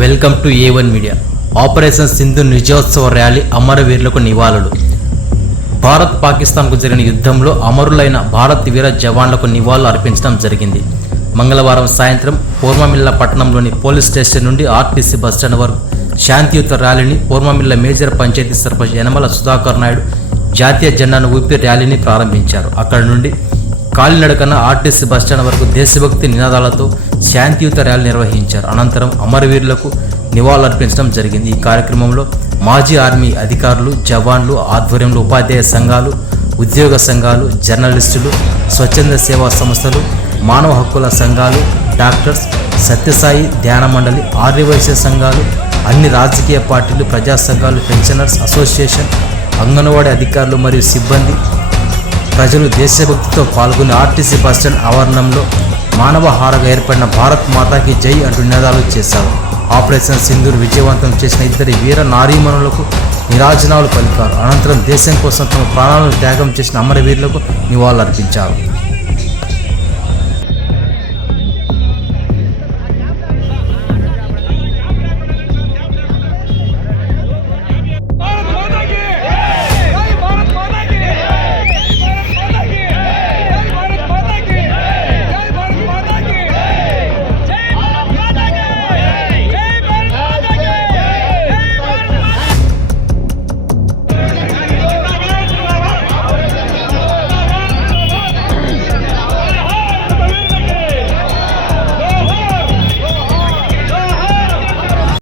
Welcome to A one media operation Sindhu విజయోత్సవ rally అమరవీరులకు నివాళులు భారత్ పాకిస్తాన్కు జరిగిన యుద్ధంలో అమరులైన భారత్ వీర జవాన్లకు నివాళులు అర్పించడం జరిగింది. మంగళవారం సాయంత్రం పూర్వమిల్ల పట్టణంలోని పోలీస్ స్టేషన్ నుండి ఆర్టీసీ బస్టాండ్ వరకు శాంతియుత ర్యాలీని పూర్వమిల్ల మేజర్ పంచాయతీ సర్పంచ్ యనమల సుధాకర్ నాయుడు జాతీయ జెండాను ఊపి ర్యాలీని ప్రారంభించారు. అక్కడి నుండి కాలినడకన ఆర్టీసీ బస్టాండ్ వరకు దేశభక్తి నినాదాలతో శాంతియుత ర్యాలీ నిర్వహించారు. అనంతరం అమరవీరులకు నివాళులర్పించడం జరిగింది. ఈ కార్యక్రమంలో మాజీ ఆర్మీ అధికారులు జవాన్లు ఆధ్వర్యంలో ఉపాధ్యాయ సంఘాలు ఉద్యోగ సంఘాలు జర్నలిస్టులు స్వచ్ఛంద సేవా సంస్థలు మానవ హక్కుల సంఘాలు డాక్టర్స్ సత్యసాయి ధ్యాన మండలి ఆర్యవైశ్య సంఘాలు అన్ని రాజకీయ పార్టీలు ప్రజా సంఘాలు పెన్షనర్స్ అసోసియేషన్ అంగన్వాడీ అధికారులు మరియు సిబ్బంది ప్రజలు దేశభక్తితో పాల్గొని ఆర్టీసీ బస్టాండ్ ఆవరణంలో మానవహారగా ఏర్పడిన భారత్ మాతాకి జై అంటూ నినాదాలు చేశారు. ఆపరేషన్ సింధూర్ విజయవంతం చేసిన ఇద్దరి వీర నారీమణులకు నిరాజనాలు పలికారు. అనంతరం దేశం కోసం తమ ప్రాణాలను త్యాగం చేసిన అమరవీరులకు నివాళులర్పించారు.